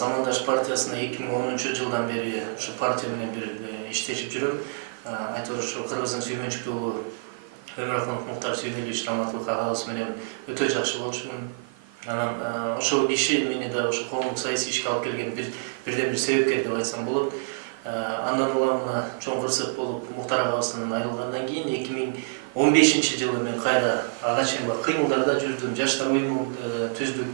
Замандаш партиясына 2010-жылдан бери ушу партия менен бир иштешип жүрөм. Айтор ушу Кыргыздын Сүймөнчүктүү уулу Өмүрахунов Муктар Сүйүнүлүч Раматылык агабыз менен өтө жакшы болчумун. Анан ошол киши мени да ушу коомдук саясий ишке алып келген бирден бир себепкер деп айтсам болот. Андан улам чоң кырсык болуп Муктар агабыздан айрылгандан кийин 2015-жылы мен кайра ага чейин кыймылдарда жүрдүм, жаштар уюмун түздүк.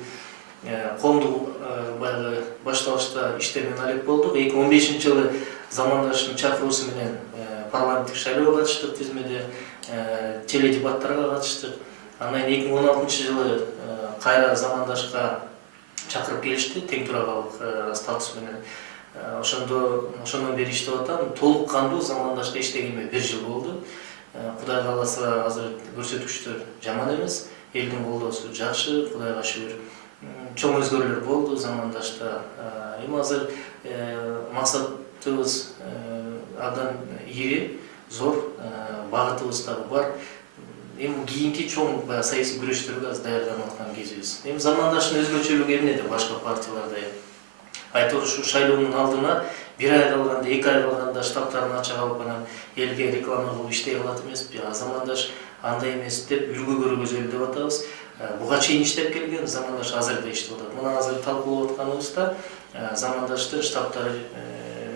Коомдук баягы башталышта иштермен алек болдук. 2015-жылы Замандаштын чакыруусу менен парламенттик шайлоого катыштык, тизмеде теледебаттарга катыштык. Андан 2016-жылы кайра Замандашка чакырып келишти, тең төрагалык статус менен. Ошондон бери иштеп атам. Толук кандуу Замандашта иштегениме 1 жыл болду. Кудай кааласа азыр көрсөткүчтөр жаман эмес. Элдин колдоосу жакшы, Кудайга шүгүр. Чоң өзгөрүүлөр болду Замандашта. Эми азыр максатыбыз абдан ири, зор, багытыбыз дагы бар. Эми кийинки чоң саясий күрөштөргө азыр даярданып аткан кезибиз. Эми Замандаштын өзгөчөлүгү эмнеде башка партияларда? Айтор ушу шайлоонун алдына 1 ай калганда, 2 ай калганда штабтарын ача алып анан элге реклама кылып иштей калат эмеспи. Замандаш андай эмес деп үлгү көргөзөлү деп атабыз. Буга чейин иштеп келген Замандаш азыр да иштеп атат. Мына азыр талкуулап атканыбызда Замандаштын штабтары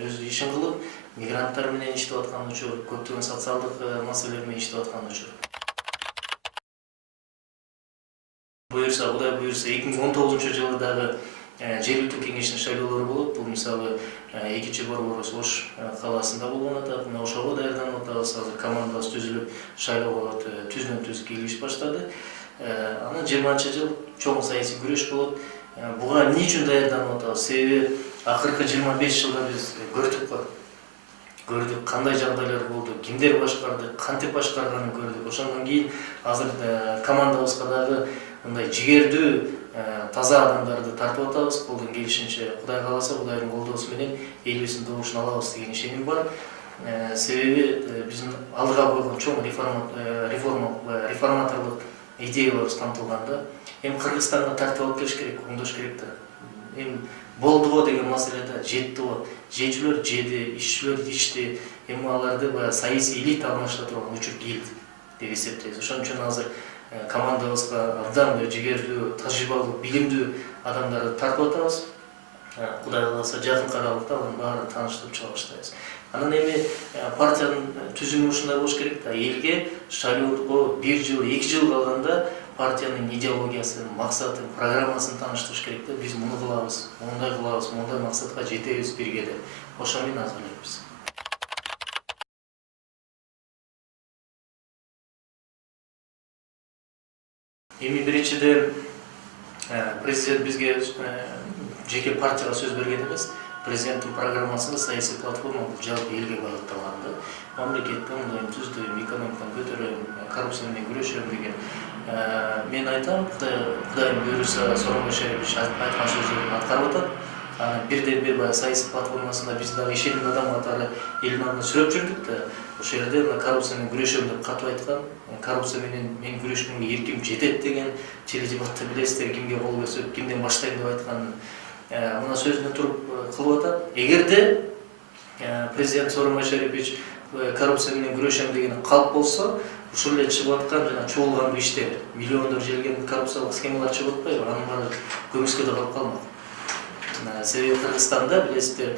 өз ишин кылып, мигранттар менен иштеп аткан учур, көптөгөн социалдык маселелер менен иштеп аткан учур. Буюрса, Кудай буюрса, 2019-жылы дагы жергиликтүү кеңештин шайлоолору болот. Бул мисалы 2-чи борборубуз Ош калаасында болгон атат. Мына ошого даярданып атабыз. Азыр командабыз түзүлүп, шайлоого түздөн-түз кириш баштады. Анан 20-жыл чоң саясий күрөш болот. Буга эмне үчүн даярданып атабыз? Себеби акыркы 25 жылда биз көрдүк кандай жагдайлар болду, кимдер башкарды, кантип башкарганын көрдүк. Ошондон кийин азыр командабызга дагы мындай жигердүү, таза адамдарды тартып атабыз. Колдон келишинче, Кудай кааласа, Кудайдын колдоосу менен элибиздин добушун алабыз деген ишеним бар. Себеби биздин алдыга койгон чоң реформаторлук идеяларыбыз камтылганда, эми Кыргызстанга тартып алып келиш керек, оңдош керек да. Эми болдуго деген маселеде жетти го. Жечүлөр жеди, ишчилер ишти. Эми аларды саясий элита алмашыла турган учур келди деп эсептейбиз. Ошон үчүн азыр командабызга абдан жигердүү, тажрыйбалуу, билимдүү адамдарды тартып атабыз. Кудай кааласа жакын аралыкта алардын баарын тааныштырып чыга баштайбыз. Анан эми партиянын түзүмү ушундай болуш керек да. Элге шайлоого 1 жыл, 2 жыл калганда партиянын идеологиясын, максатын, программасын тааныштырыш керек да. Биз муну кылабыз, мондай максатка жетебиз бирге деп. Ошо менен азырлайбыз. Эми биринчиден президент бизге жеке партияга сөз берген эмес. Президенттин программасында саясий платформа бул жалпы элге багытталган да. Мамлекетти мындай түздүм, экономиканы көтөрөм, коррупция менен күрөшөм деген. Мен айтам, Кудайым буйруса, Сооронбай Шарипович айткан сөздөрүн аткарып атат. Анан бирден бир саясий платформасында биз дагы ишеним адам катары элдин алдына сүрөп жүрдүк да. Ошол жерде коррупция менен күрөшөм деп катып айткан. Коррупция менен мен күрөшкөнгө эрким жетет деген теледебатты билесиздер, кимге кол көсөп, кимден баштайм деп айтканын. Мына сөзүнө туруп кылып атат. Эгерде президент Сооронбай Шарипович коррупция менен күрөшөм деген калп болсо, ушул эле чыгып аткан жана чогулган иштер, миллиондор желген коррупциялык схемалар чыгып атпайбы? Анын баары көмүскөдө калып калмак. Себеби Кыргызстанда билесиздер,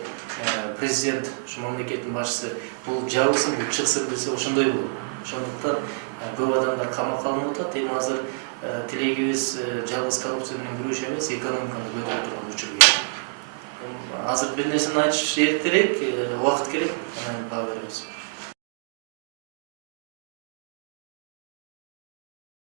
президент, ушу мамлекеттин башчысы бул жабылсын, бул чыксын десе ошондой болот. Ошондуктан көп адамдар камакка алынып атат. Эми азыр тилегибиз жалгыз коррупция менен күрөшүү эмес, экономиканы көтөрүп турган учур керек. Азыр бир нерсени айтыш эртерээк, убакыт керек, анан баа беребиз.